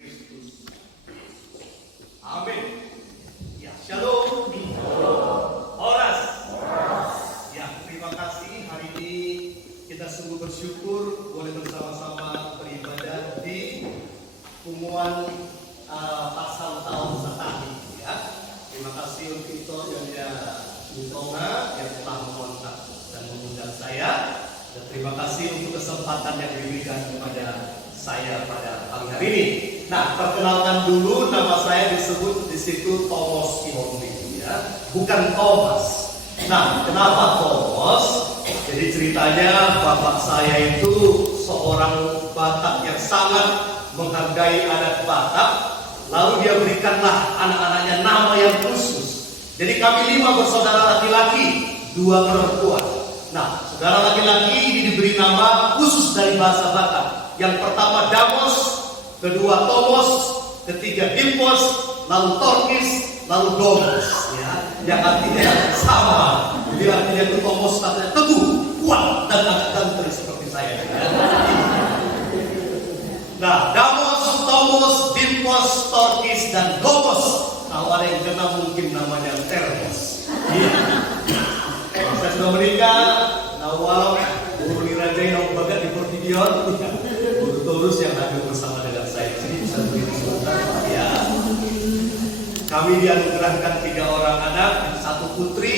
Kristus. Amin. Ya, shalom. Horas. Ya, terima kasih. Hari ini kita sungguh bersyukur boleh bersama-sama beribadah di Pumuan Pasal Tahun Satahi. Ya, terima kasih untuk itu yang Butonga yang telah mengontak dan mengundang saya. Dan terima kasih untuk kesempatan yang diberikan kepada saya pada pagi hari ini. Nah, perkenalkan dulu, nama saya disebut di situ Thomas Ihombi, ya, bukan Thomas. Nah, kenapa Thomas? Jadi ceritanya bapak saya itu seorang Batak yang sangat menghargai adat Batak. Lalu dia berikanlah anak-anaknya nama yang khusus. Jadi kami 5 bersaudara laki-laki, 2 perempuan. Nah, saudara laki-laki ini diberi nama khusus dari bahasa Batak. Yang pertama Damos, kedua Tomos, ketiga Dimpos, lalu Torkis, lalu Domos, ya, yang artinya sama. Jadi artinya itu Tomos katanya teguh, kuat dan ganteng seperti saya. Ya. Nah, Damos, Tomos, Dimpos, Torkis, dan Domos. Kalau ada yang kenal mungkin namanya Termos. Ya. Saya sudah menikah, walau guru dirajai nong bagat di Portidion. Terus yang hadir bersama dengan saya sini bisa berdiri sebentar. Ya, kami dianugerahkan 3 orang anak, 1 putri,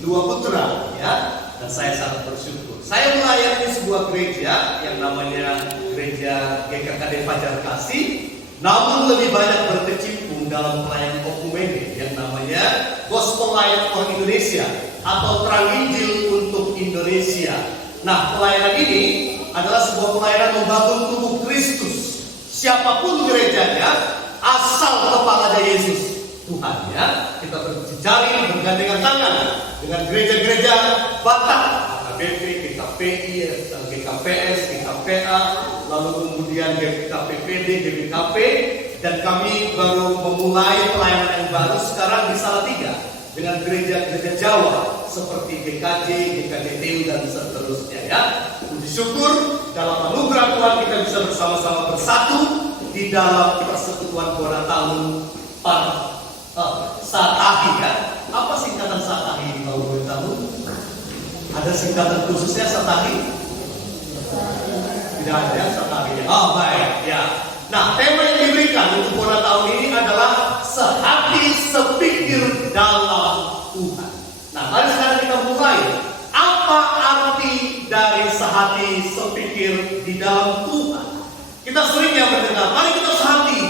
2 putra, ya. Dan saya sangat bersyukur. Saya melayani sebuah gereja yang namanya Gereja GKKD Fajar Kasih, namun lebih banyak berkecimpung dalam pelayanan okumene yang namanya Gospel Light for Indonesia atau Terang Injil untuk Indonesia. Nah, pelayanan ini adalah sebuah pelayanan membangun tubuh Kristus. Siapapun gerejanya, asal kepalanya Yesus Tuhan, ya. Kita berjejaring, bergandengan tangan dengan gereja-gereja Batak, AKBP, GKPI, GKPS, GKPA, lalu kemudian GKPPD, GBKP, dan kami baru memulai pelayanan yang baru sekarang di Salatiga dengan gereja-gereja Jawa seperti GKJ, GKJTU dan seterusnya, ya. Puji syukur dalam anugerah Tuhan kita bisa bersama-sama bersatu di dalam persekutuan Buana Tahun Satahi, ya. Apa singkatan Satahi kalau boleh tahu? Ada singkatan khususnya Satahi? Tidak ada ya Satahi. Oh baik, ya. Nah, tema yang diberikan untuk Buana Tahun ini adalah sehati sepikir dalam Tuhan. Nah, mari sekarang kita mulai. Apa arti dari sehati sepikir di dalam Tuhan? Kita seringnya mendengar, mari kita sehati,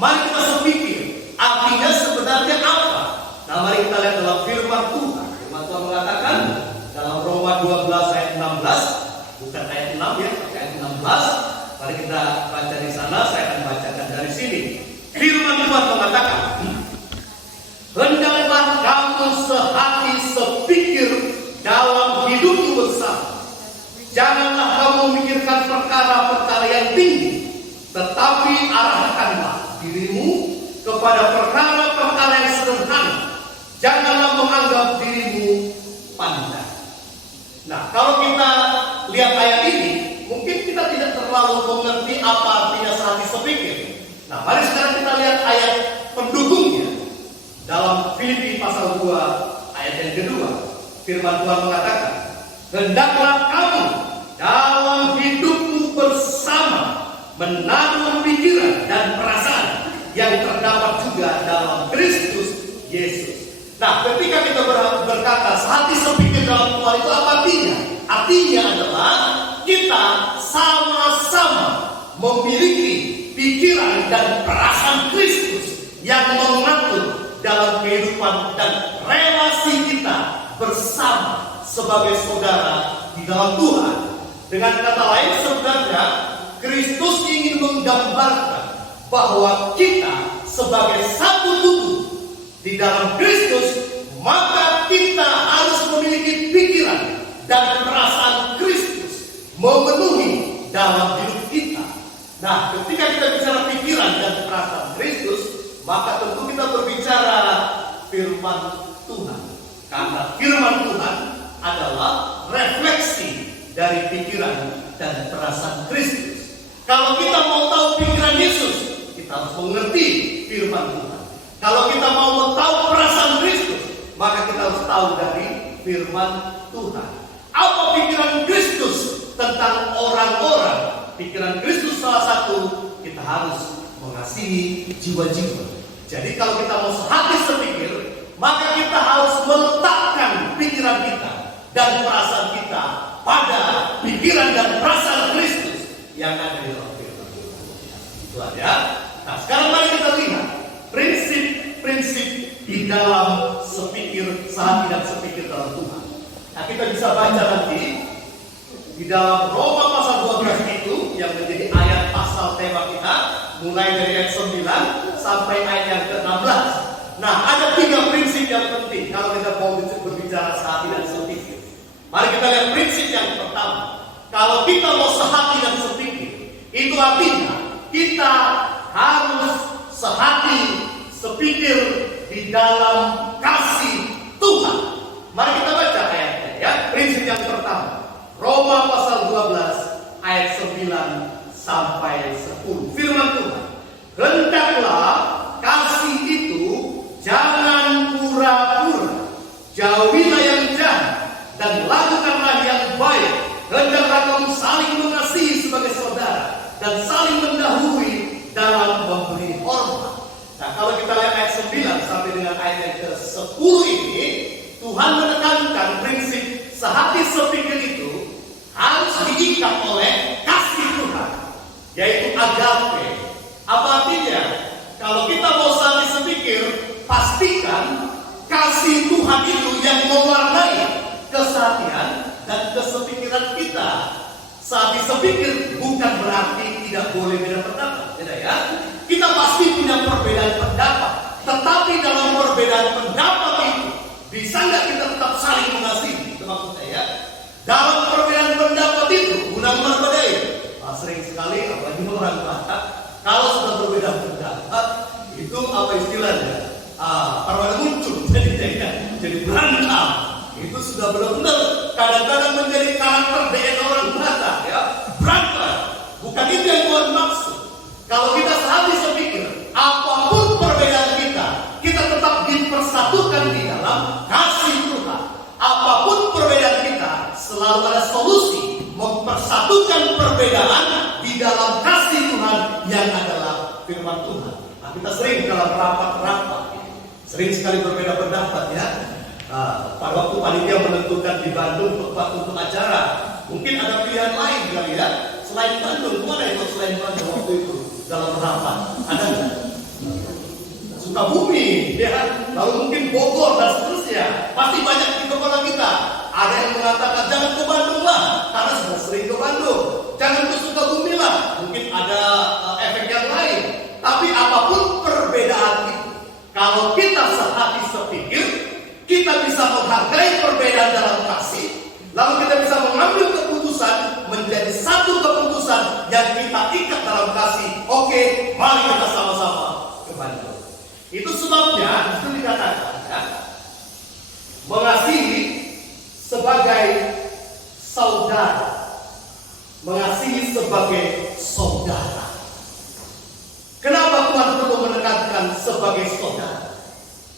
mari kita sepikir. Artinya sebenarnya apa? Nah, mari kita lihat dalam firman Tuhan. Firman Tuhan mengatakan dalam Roma 12 ayat 16, bukan ayat 6 ya, ayat 16. Mari kita baca di sana, saya akan bacakan dari sini. Firman Tuhan mengatakan, hendaklah kamu sehati sepikir dalam hidupmu bersama. Janganlah kamu memikirkan perkara-perkara yang tinggi, tetapi arahkanlah dirimu kepada perkara-perkara yang sederhana. Janganlah menganggap dirimu pandai. Nah, kalau kita lihat ayat ini, mungkin kita tidak terlalu mengerti apa artinya sehati sepikir. Nah, mari sekarang kita lihat ayat pendukungnya. Dalam Filipi pasal 2 ayat yang kedua, firman Tuhan mengatakan, hendaklah kamu dalam hidupmu bersama menaruh pikiran dan perasaan yang terdapat juga dalam Kristus Yesus. Nah, ketika kita berkata sehati sepikir dalam Tuhan itu apa artinya? Artinya adalah kita sama-sama memiliki pikiran dan perasaan Kristus yang mengatur dalam kehidupan dan relasi kita bersama sebagai saudara di dalam Tuhan. Dengan kata lain, sebenarnya Kristus ingin menggambarkan bahwa kita sebagai satu tubuh di dalam Kristus, maka kita harus memiliki pikiran dan perasaan Kristus memenuhi dalam hidup kita. Nah, ketika kita bicara pikiran dan perasaan Kristus, maka tentu kita berbicara firman Tuhan. Karena firman Tuhan adalah refleksi dari pikiran dan perasaan Kristus. Kalau kita mau tahu pikiran Yesus, kita harus mengerti firman Tuhan. Kalau kita mau tahu perasaan Kristus, maka kita harus tahu dari firman Tuhan. Apa pikiran Kristus tentang orang-orang? Pikiran Kristus salah satu, kita harus mengasihi jiwa-jiwa. Jadi kalau kita mau sehati sepikir, maka kita harus meletakkan pikiran kita dan perasaan kita pada pikiran dan perasaan Kristus yang ada di dalam firman Tuhan. Itu aja. Nah, sekarang mari kita lihat prinsip-prinsip di dalam sepikir, sehati dan sepikir dalam Tuhan. Nah, kita bisa baca nanti di dalam Roma pasal 12 itu yang menjadi ayat pasal tema kita, mulai dari ayat 9 sampai ayat yang ke-16. Nah, ada 3 prinsip yang penting kalau kita mau berbicara sehati dan sepikir. Mari kita lihat prinsip yang pertama. Kalau kita mau sehati dan sepikir, itu artinya kita harus sehati, sepikir di dalam kasih Tuhan. Mari kita baca ayatnya ya. Prinsip yang pertama, Roma pasal 12 ayat 9 sampai 10. Firman Tuhan, hendaklah kasih itu jangan pura-pura, jauhilah yang jahat dan lakukanlah yang baik. Hendaklah kamu saling mengasihi sebagai saudara dan saling mendahului dalam memberi hormat. Nah, kalau kita lihat ayat 9 sampai dengan ayat yang ke-10 ini, Tuhan menekankan prinsip sehati sepikir itu harus diikat oleh kasih Tuhan, yaitu agape. Apa artinya? Kalau kita mau sehati sepikir, pastikan kasih Tuhan itu yang mewarnai kesehatian dan kesepikiran kita. Sehati sepikir bukan berarti tidak boleh beda pendapat, tidak ya? Kita pasti punya perbedaan pendapat, tetapi dalam perbedaan pendapat itu bisa nggak kita tetap saling mengasihi? Itu maksudnya ya. Dalam perbedaan pendapat itu guna berbeda. Sering sekali apalagi orang Batak, kalau sudah berbeda pendapat itu apa istilahnya? Perwira muncul jadi berantem. Itu sudah benar-benar kadang-kadang menjadi karakter DNA orang Batak ya. Berantem. Bukan itu yang Tuhan maksud. Kalau kita sehati sepikir, apapun perbedaan kita, kita tetap dipersatukan di dalam kasih Tuhan. Apapun perbedaan kita, selalu ada solusi mempersatukan perbedaan di dalam kasih Tuhan yang adalah firman Tuhan. Nah, kita sering dalam rapat-rapat, sering sekali berbeda pendapat ya. Pada waktu panitia menentukan di Bandung tempat untuk acara, mungkin ada pilihan lain kali ya. Selain Bandung, mana itu selain Bandung waktu itu dalam rapat? Ada nggak? Sukabumi, ya. Lalu mungkin Bogor dan seterusnya. Pasti banyak di kepala kita. Ada yang mengatakan jangan ke Bandung lah, karena sudah sering ke Bandung. Jangan ke Sukabumi lah, mungkin ada efek yang lain. Tapi apapun perbedaan itu, kalau kita sehati sepikir, kita bisa menghargai perbedaan dalam kasih. Lalu kita bisa mengambil keputusan menjadi satu keputusan yang kita ikat dalam kasih. Oke, mari kita sama-sama ke Bandung. Itu sebabnya itu dikatakan ya, mengasihi sebagai saudara, mengasihi sebagai saudara. Kenapa Tuhan perlu menekankan sebagai saudara?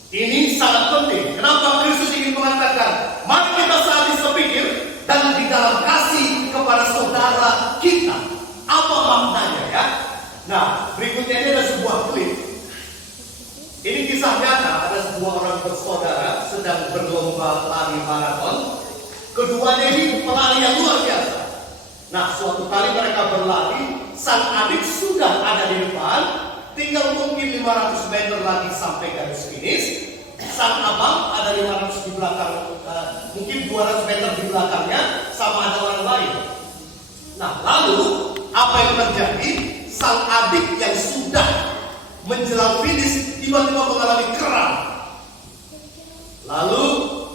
Ini sangat penting. Kenapa Kristus ingin mengatakan, mari kita sehati sepikir dan di dalam kasih kepada saudara kita. Apa maknanya ya? Nah, berikutnya ini ada sebuah klip. Ini kisah nyata, ada sebuah orang bersaudara sedang berlomba lari maraton. Keduanya ini pelari yang luar biasa. Nah, suatu kali mereka berlari, sang adik sudah ada di depan, tinggal mungkin 500 meter lagi sampai garis finish. Sang abang ada 500 di belakang, mungkin 200 meter di belakangnya, sama ada orang lain. Nah, lalu apa yang terjadi? Sang adik yang sudah menjelang finish tiba-tiba mengalami kram. Lalu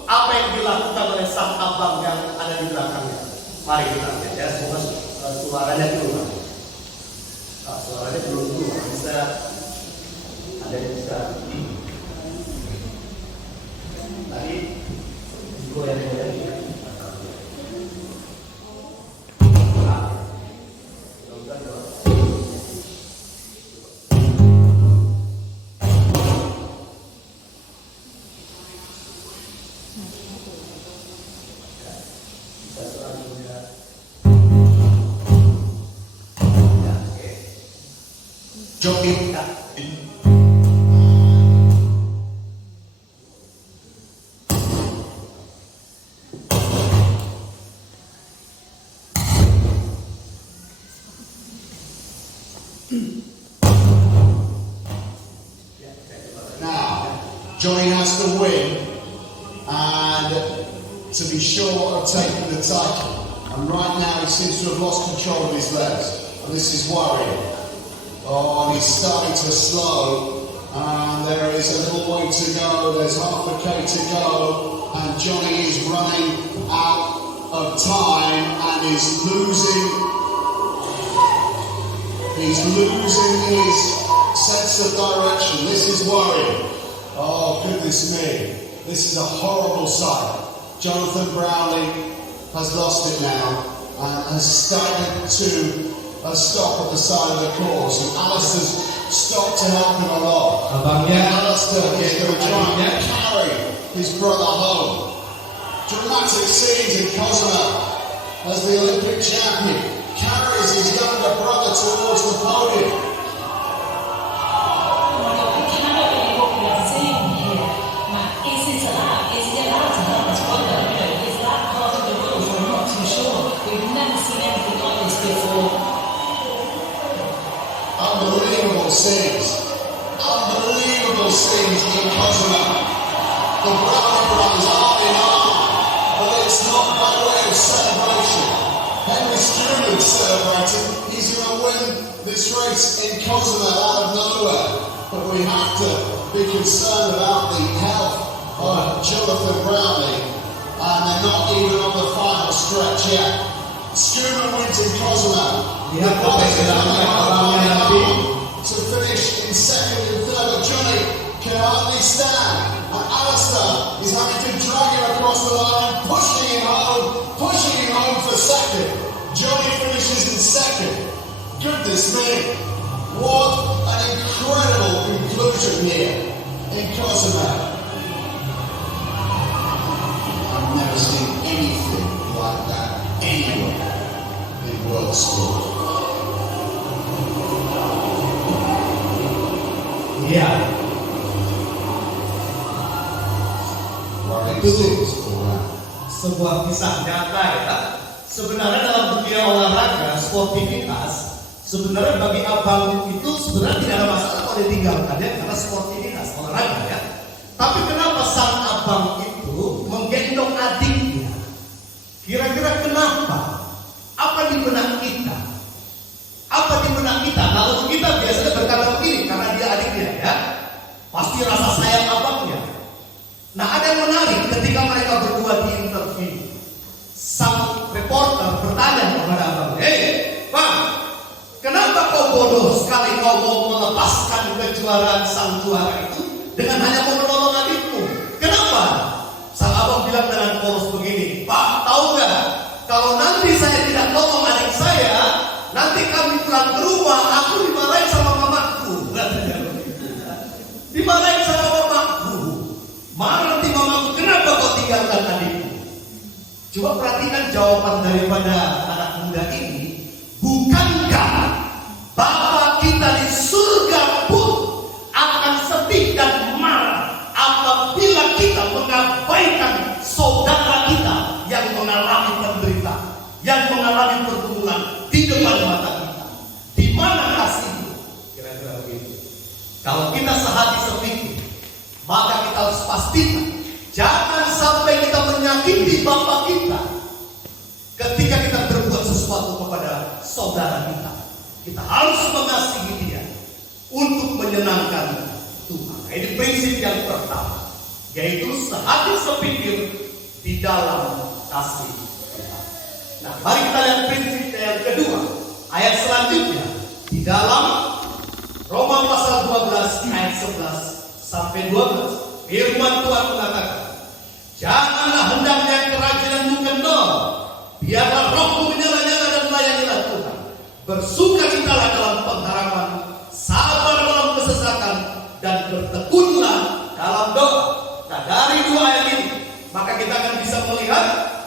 apa yang dilakukan oleh sang abang yang ada di belakangnya? Mari kita lihat ya, semoga suaranya keluar. Suaranya belum keluar, bisa ada yang bisa. Tadi gue yang mulai. Joki. Now, Johnny has to win and to be sure of taking the title. And right now he seems to have lost control of his legs. And this is worrying. Oh, and he's starting to slow. And there is a little way to go. There's half a K to go. And Johnny is running out of time and is losing. He's losing his sense of direction. This is worrying. Oh, goodness me. This is a horrible sight. Jonathan Brownlee has lost it now and has started to stop at the side of the course. And Alistair's stopped to help him along. Alistair is going to try and carry his brother home. Dramatic scenes in Cozumel as the Olympic champion carries his younger brother towards the podium. Unbelievable scenes in Cozumel. The Brownlee brothers arm in arm, but it's not by way of celebration. Henry Struman's celebrating. He's going to win this race in Cozumel out of nowhere. But we have to be concerned about the health of Jonathan Brownlee. And they're not even on the final stretch yet. Struman wins in Cozumel. To finish in second and third, but Johnny can hardly stand. And Alistair is having to drag him across the line, pushing him home for second. Johnny finishes in second. Goodness me, what an incredible conclusion here in Cozumel. I've never seen anything like that anywhere in world sport. Ya, itu sebuah kisah nyata ya. Sebenarnya dalam dunia olahraga, sportivitas, sebenarnya bagi abang itu sebenarnya tidak ada masalah kalau ditinggalkannya karena sportivitas olahraga ya. Tapi kenapa sang abang itu menggendong adiknya? Kira-kira kenapa? Apa di benak kita? Apa di benak kita? Kalau kita biasanya berkata begini karena dia adiknya ya, pasti rasa sayang abangnya. Nah, ada yang menarik ketika mereka berdua di interview. Sang reporter bertanya kepada abangnya, "Hei, bang, kenapa kau bodoh sekali kau mau melepaskan kejuaraan sang juara itu dengan hanya mau menolong adikmu? Kenapa?" Sang abang bilang dengan polos begini, "Pak, tahu nggak? Kalau nanti saya tidak tolong adik saya, nanti kami pulang ke rumah, aku dimarahin sama mamaku." Dimarahin sama mamaku. Marah nanti mamaku, "Kenapa kau tinggalkan adikku?" Coba perhatikan jawaban daripada anak muda ini. Bukankah Bapa kita di surga pun akan sedih dan marah apabila kita mengabaikan saudara kita yang mengalami penderitaan, yang mengalami pergumulan di depan mata kita? Di mana kasihnya? Kira-kira begitu. Kalau kita sehati sepikir, maka kita harus pastikan jangan sampai kita menyakiti Bapa kita ketika kita berbuat sesuatu kepada saudara kita. Kita harus mengasihi dia untuk menyenangkan Tuhan. Ini prinsip yang pertama, yaitu sehati sepikir di dalam kasih Tuhan. Nah, mari kita lihat prinsip yang kedua, ayat selanjutnya di dalam Roma pasal 12 ayat 11 sampai 12. Firman Tuhan mengatakan, "Janganlah hendaknya kerajinan kendor, biarlah rohmu menyala-nyala dan layanilah Tuhan. Bersukacitalah dalam pengharapan, sabar dalam kesesakan, dan bertekunlah dalam doa." Nah, dari dua ayat ini, maka kita akan bisa melihat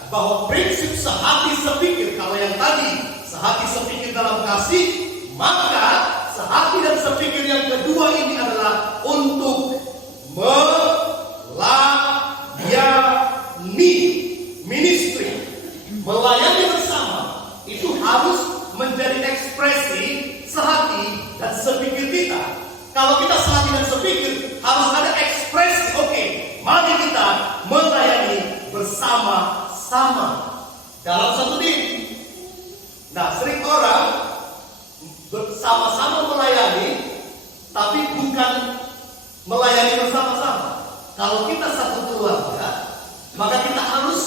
bahwa prinsip sehati sepikir, kalau yang tadi sehati sepikir dalam kasih, maka sehati dan sepikir yang kedua ini adalah untuk melayani ministry. Melayani bersama itu harus menjadi ekspresi sehati dan sepikir kita. Kalau kita sehati dan sepikir, harus ada ekspresi. Oke, mari kita melayani bersama-sama dalam satu tim. Nah, sering orang bersama-sama melayani, tapi bukan melayani bersama-sama. Kalau kita satu keluarga, maka kita harus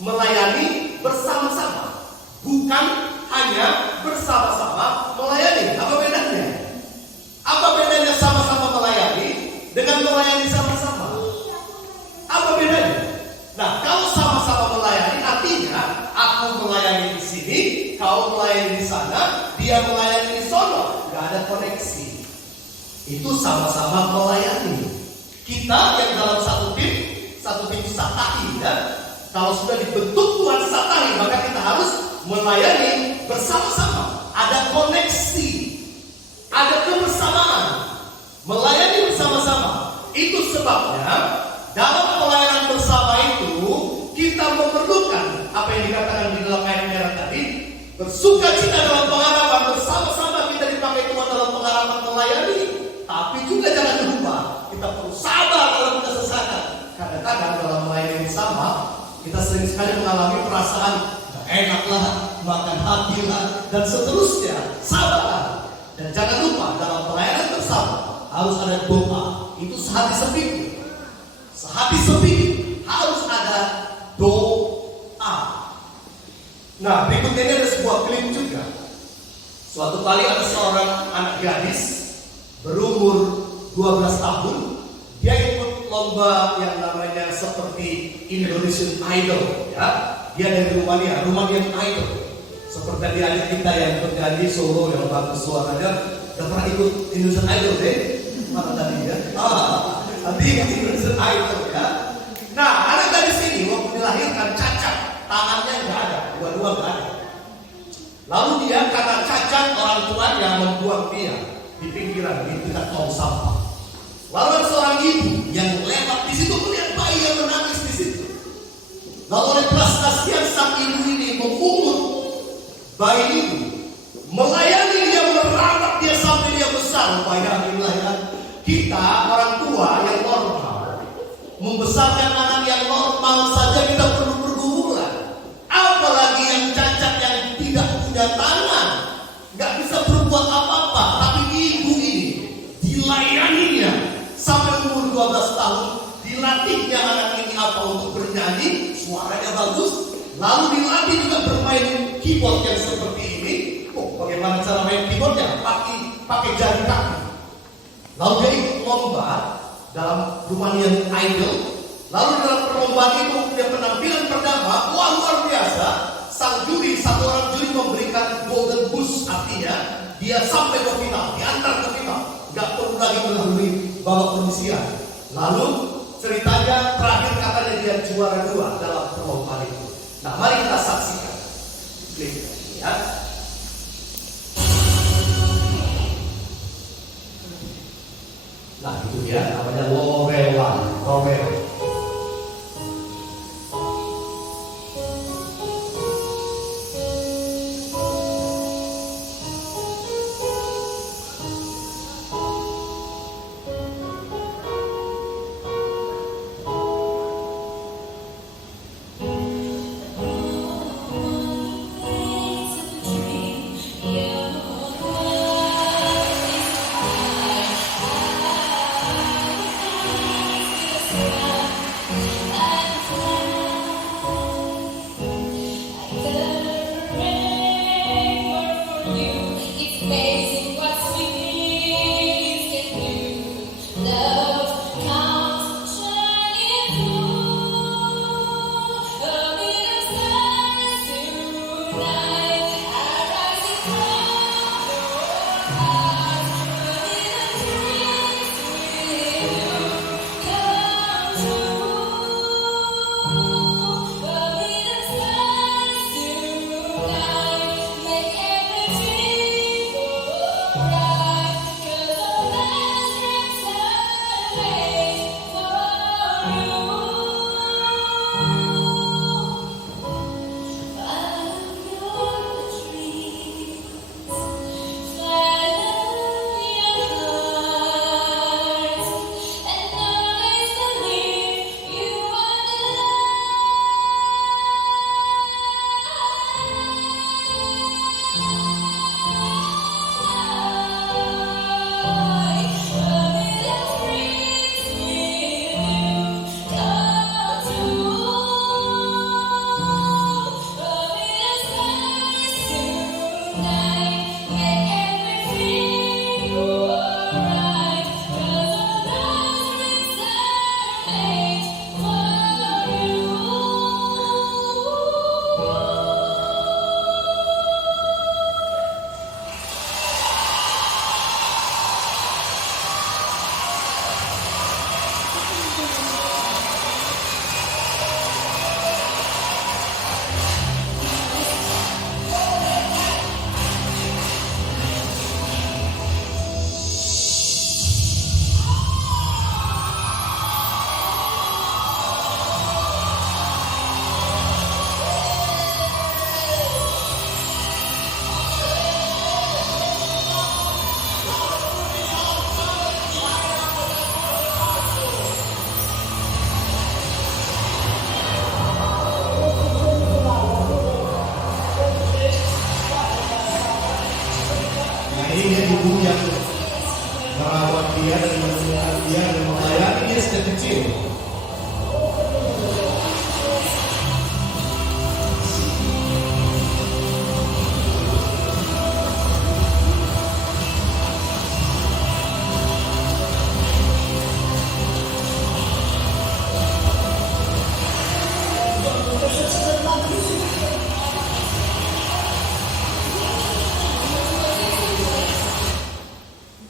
melayani bersama-sama, bukan hanya bersama-sama melayani. Apa bedanya? Apa bedanya sama-sama melayani dengan melayani sama-sama? Apa bedanya? Nah, kalau sama-sama melayani artinya aku melayani di sini, kau melayani di sana, dia melayani di sono, gak ada koneksi. Itu sama-sama melayani. Kita yang dalam satu tim satahi, ya. Kalau sudah dibentuk Tuhan satahi, maka kita harus melayani bersama-sama. Ada koneksi, ada kebersamaan, melayani bersama-sama. Itu sebabnya dalam pelayanan bersama itu kita memerlukan apa yang dikatakan di dalam ayat merah tadi, bersuka cita dalam pengharapan. Bersama-sama kita dipakai Tuhan dalam pengharapan melayani. Tapi juga jangan lupa kita perlu sabar dalam kesesatan. Kadang-kadang dalam melayani bersama kita sering sekali mengalami perasaan enaklah, makan hatilah, dan seterusnya. Sabar. Dan jangan lupa dalam pelayanan bersama harus ada doa. Itu sehati sepikir. Sehati sepikir harus ada doa. Nah, berikutnya ini ada sebuah klip juga. Suatu kali ada seorang anak gadis berumur 12 tahun. Dia ikut lomba yang namanya seperti Indonesian Idol, ya. Dia dari Rumania Idol. Seperti adik kita yang bernyanyi solo yang bagus suaranya. Udah pernah ikut Indonesian Idol deh? Mana tadi ya? Nanti Indonesian Idol, ya. Nah, anak gadis ini waktu dilahirkan cacat, tangannya nggak ada, dua-dua nggak ada. Lalu dia karena cacat, orang tuanya membuang dia di pinggiran, di dekat tong sampah. Lalu ada seorang ibu yang lewat di situ melihat bayi yang menangis di situ. Lalu oleh belas kasihan sang ibu ini memungut bayi itu, melayani dia, merawat dia sampai dia besar. Bayangkanlah ya, kita orang tua yang normal membesarkan anak yang normal saja kita perlu pergumulan, apalagi yang cacat yang tidak punya tangan, nggak bisa berbuat apa-apa. Tapi ibu ini dilayaninya sampai umur 12 tahun, dilatihnya anak ini apa untuk bernyanyi, suaranya bagus, lalu dilatih juga bermain keyboard yang seperti ini. Oh, bagaimana cara main keyboardnya? Pakai jari kaki. Lalu dia ikut lomba dalam Romanian Idol. Lalu dalam perlombaan itu dia penampilan pertama, wah luar biasa. Sang juri, satu orang juri memberikan golden boost, artinya dia sampai ke final, diantar ke final, nggak perlu lagi melalui babak penyisihan. Lalu ceritanya terakhir katanya dia juara 2 dalam perlombaan itu. Nah, mari kita saksikan klip ini, ya. Nah, itu dia namanya Lorela.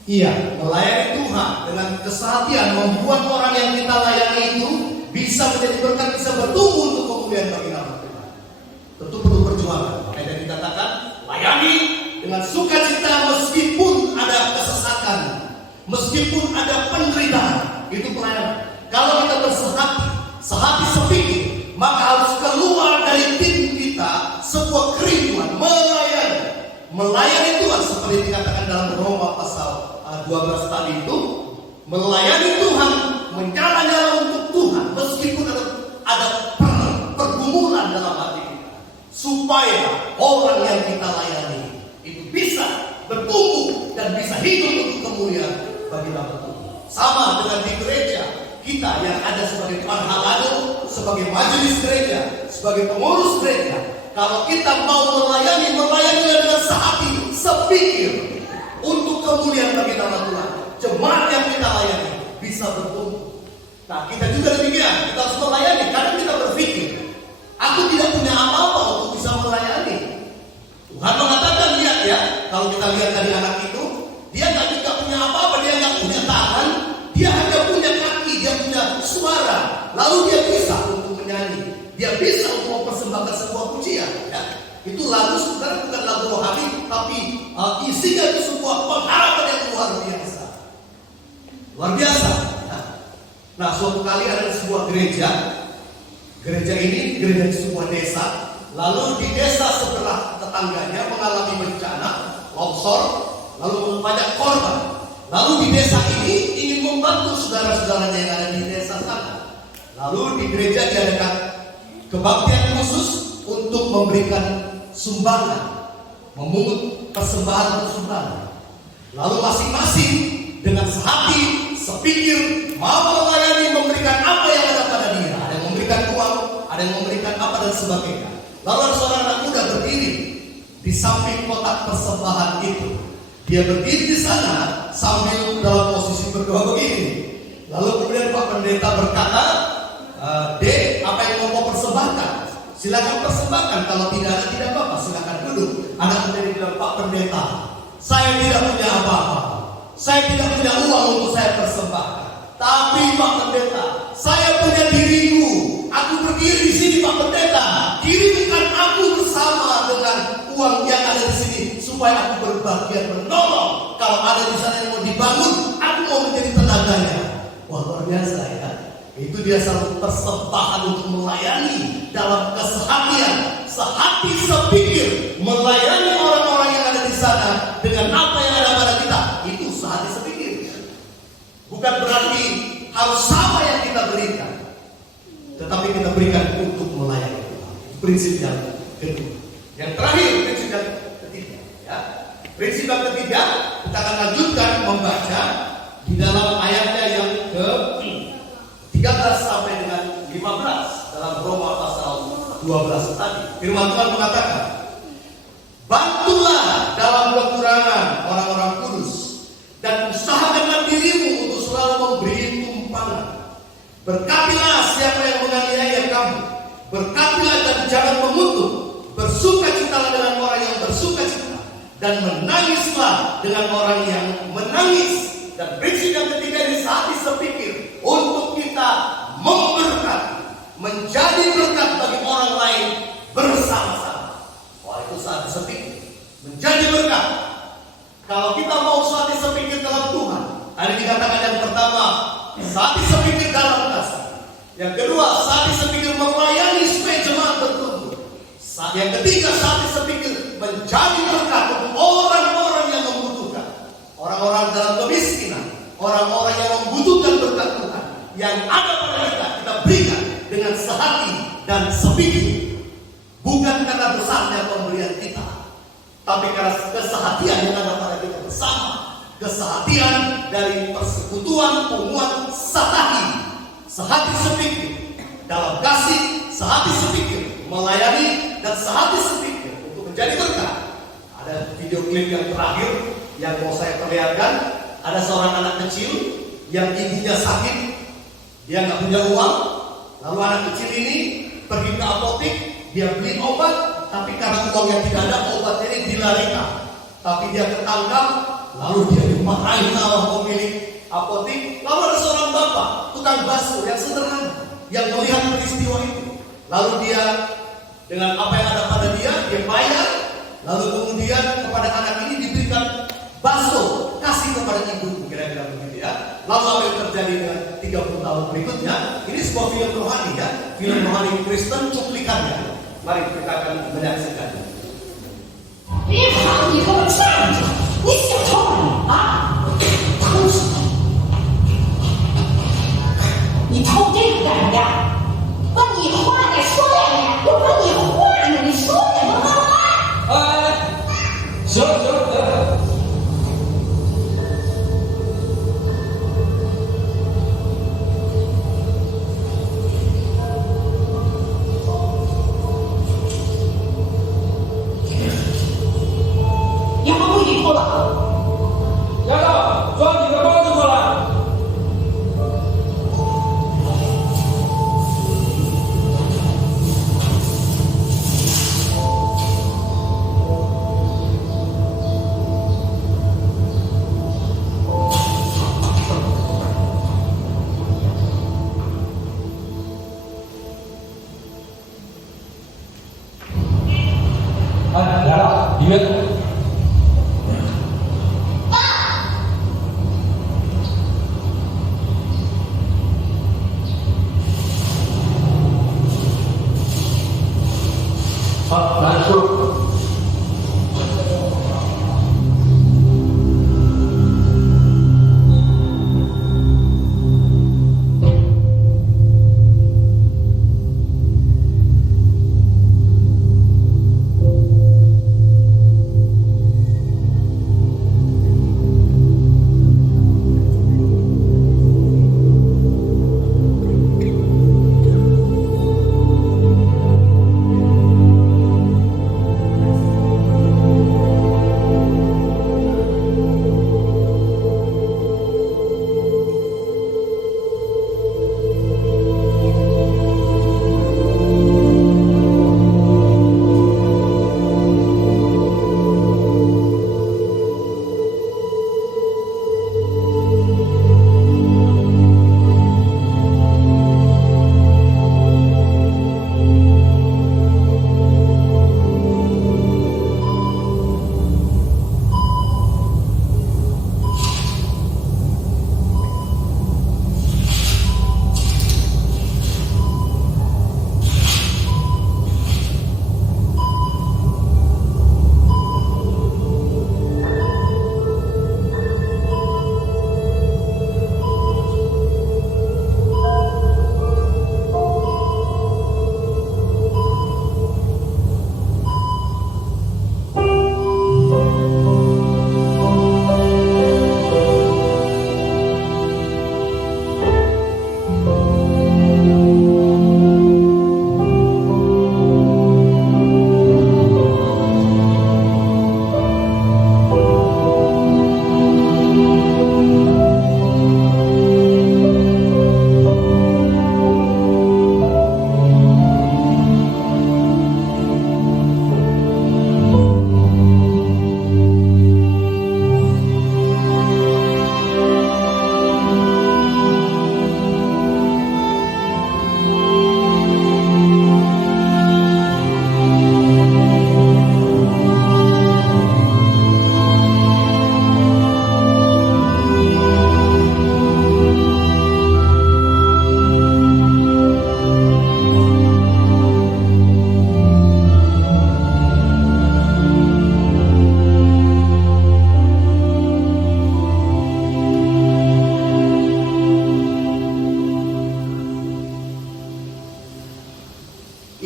Iya, melayani Tuhan dengan kesehatian membuat orang yang kita layani itu bisa menjadi berkat, bisa bertumbuh untuk kemuliaan bagi nama Tuhan. Tentu perlu perjuangan. Makanya dikatakan layani dengan sukacita meskipun ada kesesatan, meskipun ada penderitaan. Itu pelayanan. Kalau kita sehati sepikir, maka harus keluar dari tim kita sebuah kerinduan melayani Tuhan seperti dikatakan dalam Roma pasal 12 tadi itu, melayani Tuhan, menyala-nyala untuk Tuhan meskipun ada pergumulan dalam hati kita, supaya orang yang kita layani itu bisa bertumbuh dan bisa hidup untuk kemuliaan bagi nama Tuhan. Sama dengan di gereja kita yang ada sebagai parhalado, sebagai majelis gereja, sebagai pengurus gereja. Kalau kita mau melayani dengan sehati, sepikir untuk kemuliaan bagi nama Tuhan, jemaat yang kita layani bisa bertumbuh. Nah, kita juga demikian, kita harus melayani karena kita berpikir, aku tidak punya apa-apa untuk bisa melayani. Tuhan mengatakan, lihat ya, kalau kita lihat dari anak itu, dia tidak punya apa-apa, dia nggak punya tangan, dia hanya punya kaki, dia punya suara, lalu dia bisa untuk menyanyi, dia bisa untuk mempersembahkan sebuah pujian. Ya. Itu lagu sebenarnya bukan lagu rohani, tapi isinya itu sebuah pengharapan yang luar biasa. Luar biasa. Nah, suatu kali ada sebuah gereja ini gereja di sebuah desa. Lalu di desa sebelah tetangganya mengalami bencana, longsor, lalu banyak korban. Lalu di desa ini ingin membantu saudara-saudaranya yang ada di desa sana. Lalu di gereja diadakan kebaktian khusus untuk memberikan sumbangan, memungut persembahan. Lalu masing-masing dengan sehati, sepikir, mau melayani, memberikan apa yang ada pada dia. Ada yang memberikan uang, ada yang memberikan apa dan sebagainya. Lalu ada seorang anak muda berdiri di samping kotak persembahan itu. Dia berdiri di sana sambil dalam posisi berdoa begini. Lalu kemudian Pak Pendeta berkata, Dek, apa yang mau persembahkan? Silakan persembahkan. Kalau tidak ada, tidak apa-apa. Silakan duduk. Anak muda bilang, Pak Pendeta, saya tidak punya apa-apa. Saya tidak punya uang untuk saya persembahkan. Tapi Pak Pendeta, saya punya diriku. Aku berdiri di sini Pak Pendeta. Kirimkan aku bersama dengan uang yang ada di sini supaya aku berbagian menolong. Kalau ada di sana yang mau dibangun, aku mau menjadi tenaganya. Wah, luar biasa ya. Itu dia selalu persembahan untuk melayani dalam kesehatian, sehati sepikir, melayani orang-orang yang ada di sana dengan apa yang ada pada kita. Itu sehati sepikir. Bukan berarti harus sama yang kita berikan, tetapi kita berikan untuk melayani Tuhan. Itu prinsip yang kedua. Yang terakhir, prinsip yang ketiga. Ya. Prinsip yang ketiga, kita akan lanjutkan membaca di dalam ayatnya yang ke-13 sampai dengan 15 dalam Roma pasal 12 tadi. Firman Tuhan mengatakan, bantulah dalam kekurangan orang-orang kudus dan usahakanlah dirimu untuk selalu memberi tumpangan. Berkatilah siapa yang menganiaya kamu, berkatilah dan jangan mengutuk. Bersukacitalah dengan orang yang bersukacita, dan menangislah dengan orang yang menangis. Dan prinsip yang ketiga ini sehati sepikir untuk kita memberkati, menjadi berkat bagi orang lain bersama-sama. Wah, itu sehati sepikir, menjadi berkat. Kalau kita mau sehati sepikir dalam Tuhan, ada dikatakan yang pertama, sehati sepikir dalam kasih. Yang kedua, sehati sepikir melayani supaya jemaat bertumbuh. Yang ketiga, sehati sepikir menjadi berkat untuk orang-orang yang membutuhkan, orang-orang dalam kemiskinan, orang-orang yang membutuhkan berkat Tuhan yang ada pada kita berikan dengan sehati dan sepikir. Bukan karena besarnya pemberian kita, tapi karena kesehatian yang ada pada kita bersama. Kesehatian dari persekutuan, penguat, sehati sepikir dalam kasih, sehati sepikir melayani, dan sehati sepikir untuk menjadi berkat. Ada video klip yang terakhir yang mau saya perlihatkan. Ada seorang anak kecil yang ibunya sakit, dia nggak punya uang. Lalu anak kecil ini pergi ke apotek, dia beli obat, tapi karena uangnya tidak ada, obatnya ini dilarikan. Tapi dia ketangkap, lalu dia dimarahi Allah pemilik apotik. Lalu ada seorang bapak, tukang bakso yang sederhana, yang melihat peristiwa itu. Lalu dia dengan apa yang ada pada dia bayar. Lalu kemudian kepada anak ini diberikan bakso, kasih kepada ibu, kira-kira begitu ya. Lalu apa yang terjadi dengan 30 tahun berikutnya? Ini sebuah film rohani ya, film rohani Kristen cuplikannya. Mari kita akan menyaksikan. 别跑，你给我站着！你小偷啊！偷什么？你偷这个干什么呀？把你话再说两遍，我把你话呢，你说什么话？行。你还不许偷了？丫头，装几个包子过来。来了，里面。好，来说。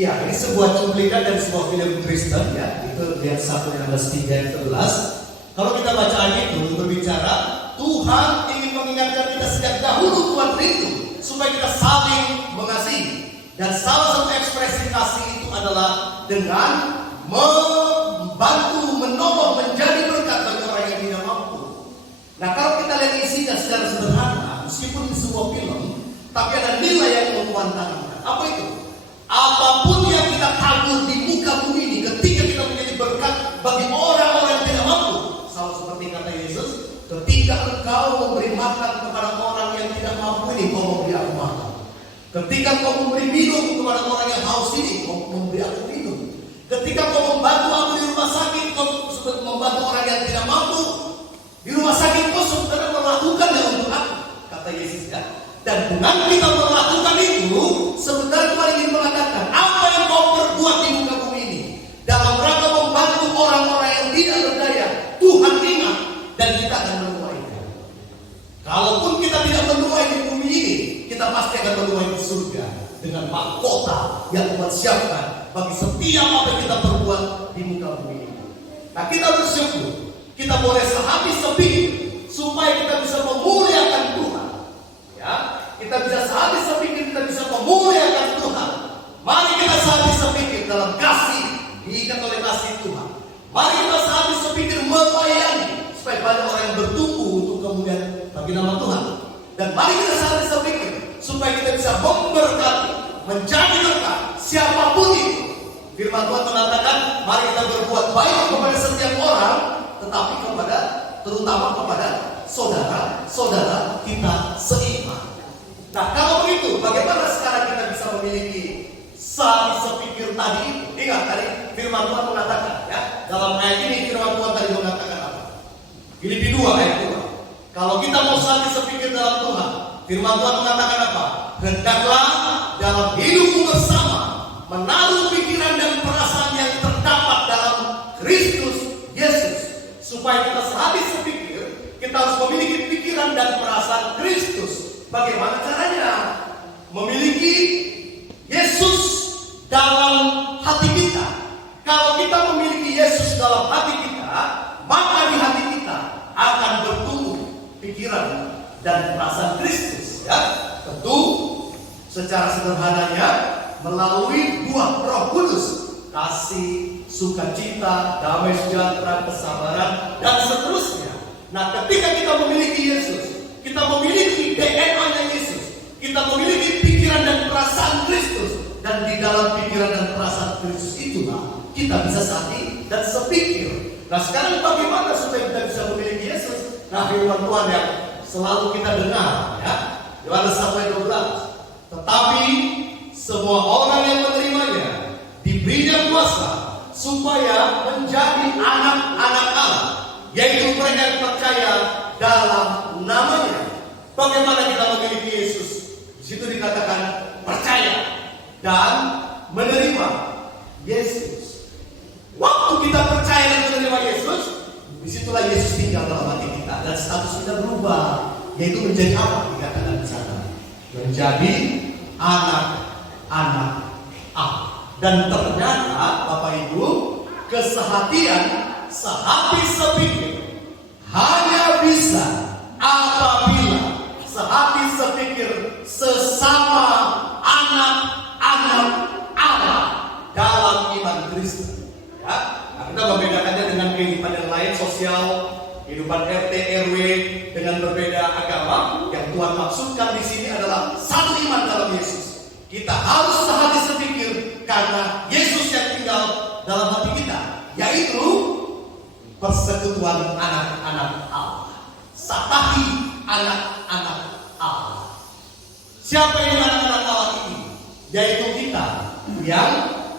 Ya, ini sebuah cuplikan dari sebuah film Kristen ya. Itu lihat 1 Yohanes 3:11. Kalau kita baca ayat itu berbicara Tuhan ingin mengingatkan kita sejak dahulu Tuhan rindu supaya kita saling mengasihi. Dan salah satu ekspresi kasih itu adalah dengan membantu, menolong, menjadi berkat bagi orang yang tidak mampu. Nah, kalau kita lihat isinya secara sederhana, meskipun ini sebuah film, tapi ada nilai yang memantangkan. Apa itu? Apapun yang kita tabur di muka bumi ini, ketika kita menjadi berkat bagi orang-orang yang tidak mampu, sama seperti kata Yesus, ketika Ketika kau memberi minum kepada orang yang haus ini, kau memberi aku minum. Ketika kau membantu aku di rumah sakit, kau membantu orang yang tidak mampu di rumah sakit, kau saudara melakukannya untuk aku, kata Yesus ya. Dan dengan kita melakukan itu, sebenarnya Tuhan ingin mengatakan apa yang kau perbuat di muka bumi ini dalam rangka membantu orang-orang yang tidak berdaya, Tuhan ingat dan kita akan menuainya. Kalaupun kita tidak menuai di bumi ini, kita pasti akan menuai di surga dengan mahkota yang Tuhan siapkan bagi setiap apa yang kita perbuat di muka bumi ini. Nah, kita bersyukur kita boleh sehati sepikir supaya kita bisa memuliakan Tuhan. Ya, kita bisa sehati sepikir, kita bisa memuliakan Tuhan. Mari kita sehati sepikir dalam kasih, diikat oleh kasih Tuhan. Mari kita sehati sepikir melayani supaya banyak orang yang bertumbuh untuk kemuliaan bagi nama Tuhan. Dan mari kita sehati sepikir supaya kita bisa memberkati, menjadi berkat siapapun itu. Firman Tuhan mengatakan, mari kita berbuat baik kepada setiap orang, tetapi terutama kepada saudara-saudara kita seiman. Nah, kalau begitu, bagaimana sekarang kita bisa memiliki sehati sepikir tadi itu? Ingat tadi firman Tuhan mengatakan ya, dalam ayat ini firman Tuhan tadi mengatakan apa? Filipi 2 ayat 2. Kalau kita mau sehati sepikir dalam Tuhan, firman Tuhan mengatakan apa? Hendaklah dalam hidupmu bersama menaruh pikiran dan perasaan yang terdapat dalam Kristus Yesus. Supaya kita sehati sepikir, kita harus memiliki pikiran dan perasaan Kristus. Bagaimana caranya? Memiliki Yesus dalam hati kita. Kalau kita memiliki Yesus dalam hati kita, maka di hati kita akan bertumbuh pikiran dan perasaan Kristus. Ya, tentu secara sederhananya melalui buah Roh Kudus, kasih, sukacita, damai sejahtera, kesabaran, dan seterusnya. Nah, ketika kita memiliki Yesus, kita memiliki DNA-nya Yesus, kita memiliki pikiran dan perasaan Kristus, dan di dalam pikiran dan perasaan Kristus itulah kita bisa sehati dan sepikir. Nah, sekarang bagaimana supaya kita bisa memiliki Yesus? Nah, firman Tuhan yang selalu kita dengar, ya, Yohanes 1:12. Tetapi semua orang yang menerimanya diberinya kuasa supaya menjadi anak-anak Allah, yaitu mereka yang percaya dalam namanya. Bagaimana kita memiliki Yesus? Di situ dikatakan percaya dan menerima Yesus. Waktu kita percaya dan menerima Yesus, disitulah Yesus tinggal dalam hati kita dan status kita berubah, yaitu menjadi apa? Dikatakan di sana, menjadi anak-anak Allah. Dan ternyata Bapak Ibu, kesehatian sehati sepikir hanya bisa apabila sehati sepikir sesama anak-anak Allah dalam iman Kristen. Ya, nah, kita membedakannya dengan kehidupan yang lain, sosial, kehidupan RT RW dengan berbeda agama. Yang Tuhan maksudkan di sini adalah satu iman dalam Yesus. Kita harus sehati sepikir karena Yesus yang tinggal dalam hati kita, yaitu persekutuan anak-anak Allah. Satahi anak-anak Allah. Siapa yang anak-anak Allah ini? Yaitu kita yang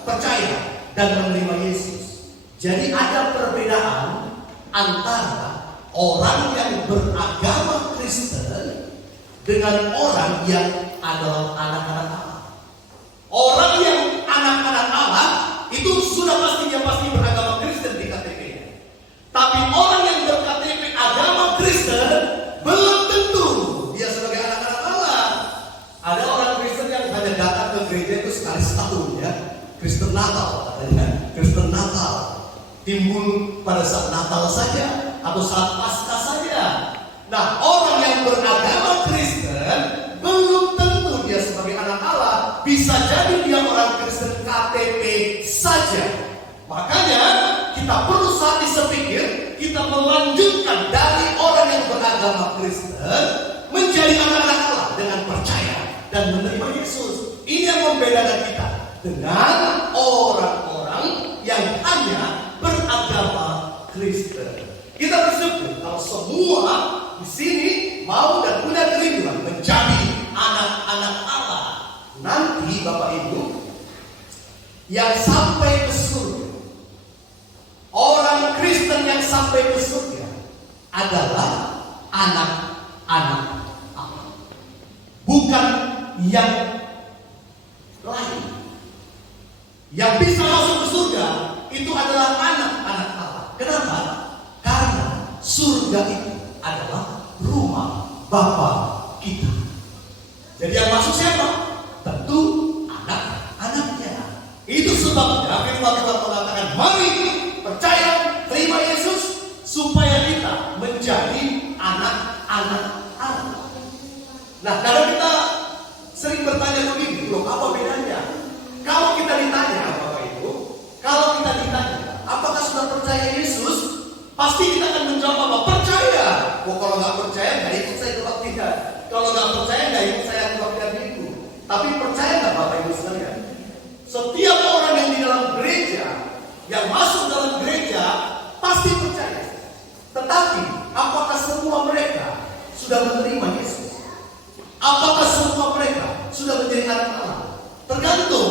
percaya dan menerima Yesus. Jadi ada perbedaan antara orang yang beragama Kristen dengan orang yang adalah anak-anak Allah. Orang yang anak-anak Allah itu sudah pasti beragama Kristen di KTP-nya. Tapi orang yang ber-KTP agama Kristen belum tentu dia sebagai anak-anak Allah. Ada orang Kristen yang hanya datang ke gereja itu sekali setahun, ya. Kristen Natal, Kristen Natal timbul pada saat Natal saja atau saat Paskah saja. Nah, orang yang beragama Kristen belum tentu dia sebagai anak Allah. Bisa jadi dia orang Kristen KTP saja. Makanya kita perlu sehati sepikir, kita melanjutkan dari orang yang beragama Kristen menjadi anak-anak Allah dengan percaya dan menerima Yesus. Ini yang membedakan kita dengan orang-orang yang hanya beragama Kristen. Kita bersyukur kalau semua di sini mau dan punya kerinduan menjadi anak-anak Allah. yang sampai ke surga, orang Kristen yang sampai ke surga adalah anak-anak Allah, bukan yang lain. Yang bisa masuk ke surga itu adalah anak-anak Allah. Kenapa? Karena surga itu adalah rumah Bapa kita. Jadi yang masuk siapa? Tentu anak-anaknya. Itu sebabnya firman Tuhan mengatakan, mari percaya, terima Yesus, supaya kita menjadi anak-anak Allah. Nah, kalau kita sering bertanya begini, loh apa bedanya? Kalau kita ditanya, Bapak Ibu, kalau kita ditanya, apakah sudah percaya Yesus? Pasti kita akan menjawab apa? Percaya. Oh, kalau nggak percaya, nggak ikut saya kebaktian. Kalau nggak percaya, nggak ikut saya kebaktian itu. Tapi percaya nggak Bapak Ibu sekalian? Setiap orang yang di dalam gereja, yang masuk dalam gereja, pasti percaya. Tetapi, apakah semua mereka sudah menerima Yesus? Apakah semua mereka sudah menjadi anak Allah? Tergantung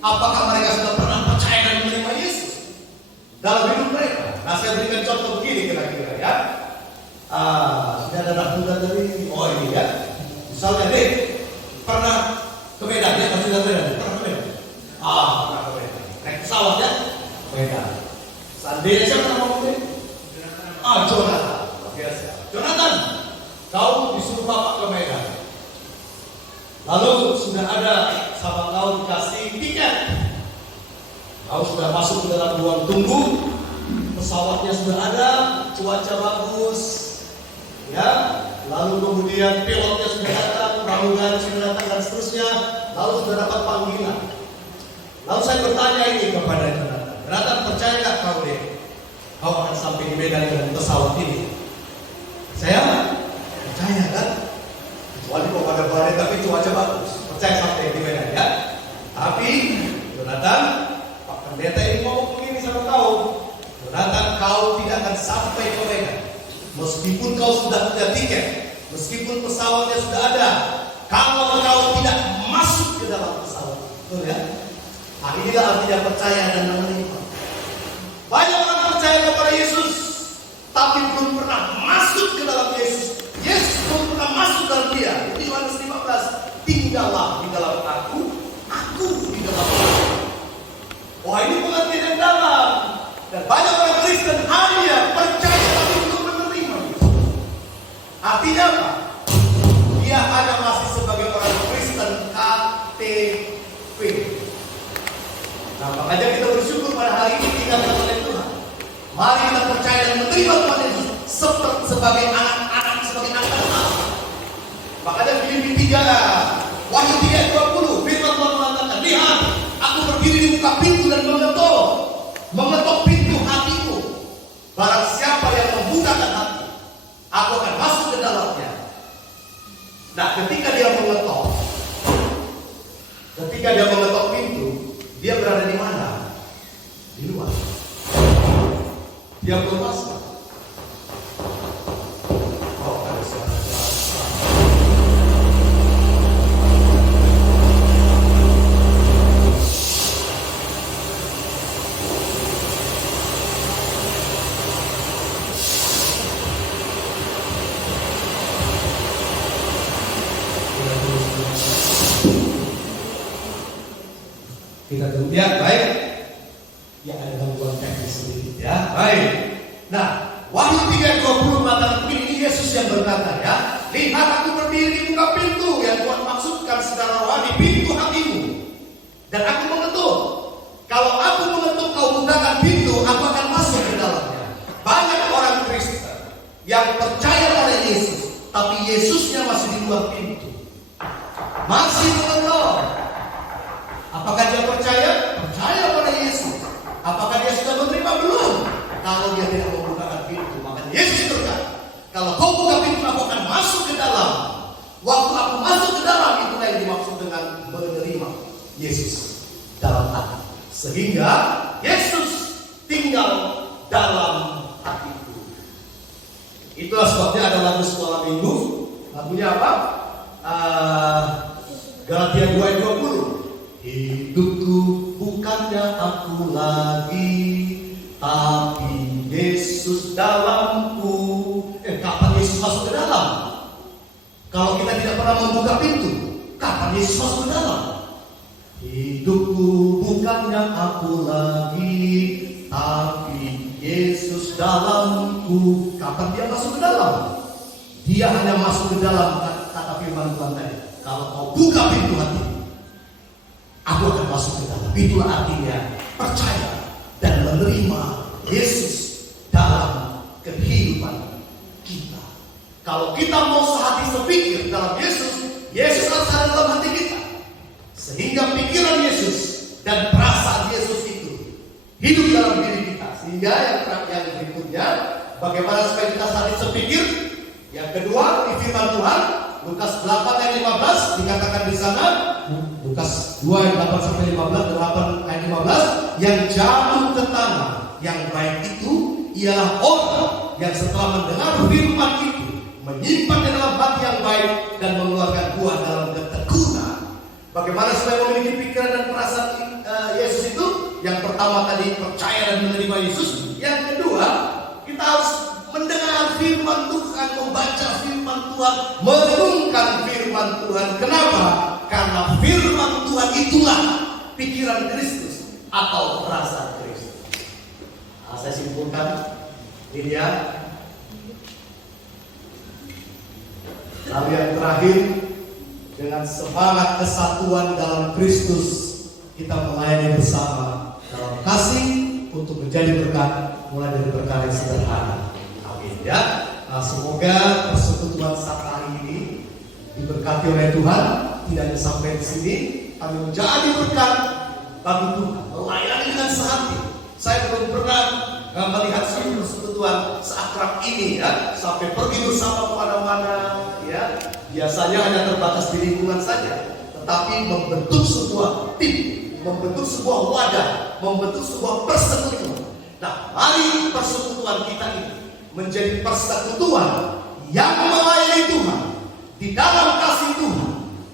apakah mereka sudah pernah percaya dan menerima Yesus dalam hidup mereka. Nah, saya berikan contoh begini kira-kira ya. Sudah ada anak muda tadi. Oh ini ya. Misalnya deh, pernah ke Medan ya? Pasti ke Medan. Pernah ke Medan? Pernah ke Medan. Naik pesawat ya? Medan. Seandainya siapa nama kamu? Jonathan. Biasa. Jonathan, kau disuruh Bapak ke Medan. Lalu sudah ada sama kau dikasih tiket. Kau sudah masuk ke dalam ruang tunggu, pesawatnya sudah ada, cuaca bagus, ya. Lalu kemudian pilotnya sudah datang, pramugari sudah datang dan seterusnya. Lalu sudah dapat panggilan. Lalu saya bertanya ini kepada Jonathan, percaya nggak kau deh? Kau akan sampai di Medan dengan pesawat ini? Saya percaya kan? Kecuali kalau pada badai tapi cuaca bagus, percaya sampai di Medan ya. Tapi Jonathan, Pak Pendeta ini mau begini sama kau. Jonathan, kau tidak akan sampai ke Medan meskipun kau sudah punya tiket, meskipun pesawatnya sudah ada, kalau kau tidak masuk ke dalam pesawat. Betul ya? Nah, inilah artinya percaya dan menerima. Banyak orang percaya kepada Yesus, tapi belum pernah masuk ke dalam Yesus. Yesus belum pernah masuk dalam dia. Di Yohanes 15, tinggallah di dalam aku di dalam aku. Wah, ini pengertian yang dalam. Dan banyak orang Kristen hanya percaya tapi belum menerima. Artinya apa? Dia hanya masih sebagai orang Kristen KTP. Nah, makanya kita bersyukur pada hari ini tinggal oleh Tuhan. Mari kita percaya dan menerima Tuhan Yesus sebagai anak-anak, sebagai anak-anak. Makanya Filipi 3, Wahyu 3:20, firman Tuhan mengatakan, lihat, aku berdiri di muka pintu dan mengetok pintu hatimu. Barang siapa yang membukakan hati, aku akan masuk ke dalamnya. Nah, ketika dia mengetok pintu, dia berada di mana? Di luar. Dia belum masuk. Oh, ada suara. Kita tunggu ya, baik. Ya, ada gangguan teknis sedikit ya, baik. Nah, Wahyu 3:20 mengatakan ini Yesus yang berkata ya, lihat aku berdiri di muka pintu, yang Tuhan maksudkan secara rohani pintu hatimu. Dan aku mengetuk. Kalau aku mengetuk, kau bukakan pintu, aku akan masuk ke dalamnya. Banyak orang Kristen yang percaya pada Yesus, tapi Yesusnya masih di luar pintu, masih mengetuk. Apakah dia percaya? Percaya pada Yesus. Apakah dia sudah menerima? Belum. Kalau dia tidak membukakan pintu, maka Yesus berkata, kalau kau buka pintu, aku akan masuk ke dalam. Waktu aku masuk ke dalam, itulah yang dimaksud dengan menerima Yesus dalam hati. Sehingga Yesus tinggal dalam hatiku. Itulah sebabnya ada lagu sekolah minggu. Lagunya apa? Galatia 2:20. Hidupku bukan bukannya aku lagi, tapi Yesus dalamku. Kapan Yesus masuk ke dalam? Kalau kita tidak pernah membuka pintu, kapan Yesus masuk ke dalam? Hidupku bukannya aku lagi, tapi Yesus dalamku. Kapan dia masuk ke dalam? Dia hanya masuk ke dalam, kata firman Tuhan tadi. Kalau kau buka pintu hati, aku akan masuk ke dalam. Itulah artinya percaya dan menerima Yesus dalam kehidupan kita. Kalau kita mau sehati sepikir dalam Yesus, Yesus harus ada dalam hati kita. Sehingga pikiran Yesus dan perasaan Yesus itu hidup dalam diri kita. Sehingga yang berikutnya, bagaimana supaya kita sehati sepikir? Yang kedua, di firman Tuhan Lukas 8 ayat 15 dikatakan di sana, Lukas 2 ayat 8 sampai 15, 8 ayat 15, yang jatuh ke tanah yang baik itu ialah orang yang setelah mendengar firman itu menyimpan di dalam hati yang baik dan mengeluarkan buah dalam ketekunan. Bagaimana supaya memiliki pikiran dan perasaan Yesus itu? Yang pertama tadi percaya dan menerima Yesus. Yang kedua, kita harus mendengar firman Tuhan, membaca firman Tuhan, merenungkan firman Tuhan. Kenapa? Karena firman Tuhan itulah pikiran Kristus atau perasaan Kristus. Nah, saya simpulkan ini ya. Lalu yang terakhir, dengan semangat kesatuan dalam Kristus, kita melayani bersama dalam kasih untuk menjadi berkat, mulai dari perkara yang sederhana. Amin ya. Nah, semoga persekutuan saat hari ini diberkati oleh Tuhan. Tidak hanya sampai di sini, kami menjadi berkat bagi Tuhan, melayani dengan sehati. Saya belum pernah melihat satu persekutuan seakrab ini ya, sampai pergi bersama kemana-mana ya. Biasanya hanya terbatas di lingkungan saja, tetapi membentuk sebuah tim, membentuk sebuah wadah, membentuk sebuah persekutuan. Nah, mari persekutuan kita ini menjadi persekutuan yang melayani Tuhan di dalam kasih Tuhan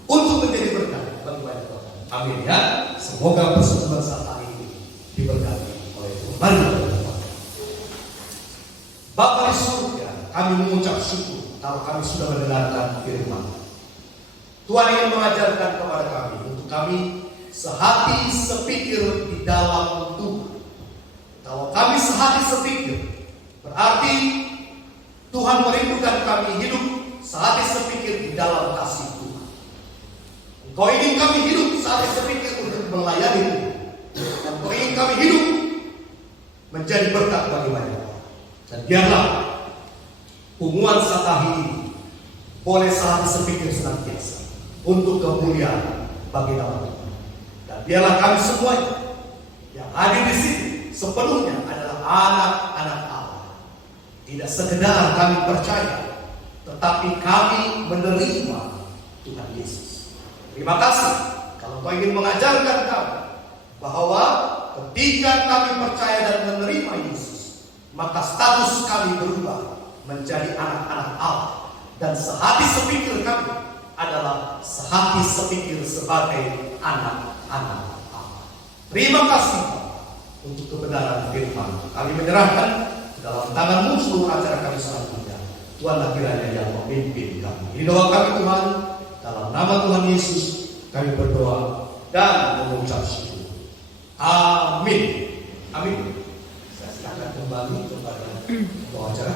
untuk menjadi berkat bagi banyak orang. Amin ya. Semoga persekutuan saat hari ini diberkati oleh Tuhan. Mari kita berdoa. Bapa di surga, kami mengucap syukur kalau kami sudah mendengarkan firman. Tuhan ingin mengajarkan kepada kami untuk kami sehati sepikir di dalam Tuhan. Kalau kami sehati sepikir, berarti Tuhan merindukan kami hidup sehati sepikir di dalam kasih Tuhan. Engkau ingin kami hidup sehati sepikir untuk melayani Tuhan. Dan Engkau ingin kami hidup menjadi berkat bagi banyak orang. Dan biarlah pengumuman Satahi ini boleh sehati sepikir senantiasa untuk kemuliaan bagi nama Tuhan. Dan biarlah kami semua yang hadir di sini sepenuhnya adalah anak-anak Allah. Tidak sekedar kami percaya, tetapi kami menerima Tuhan Yesus. Terima kasih kalau Kau ingin mengajarkan kami bahwa ketika kami percaya dan menerima Yesus, maka status kami berubah menjadi anak-anak Allah. Dan sehati sepikir kami adalah sehati sepikir sebagai anak-anak Allah. Terima kasih untuk kebenaran firman. Kami menyerahkan dalam tangan-Mu seluruh acara kami selanjutnya. Tuhanlah kiranya yang memimpin kami. Ini doa kami Tuhan. Dalam nama Tuhan Yesus kami berdoa dan mengucap syukur. Amin. Amin. Saya silakan kembali kepada doa acara.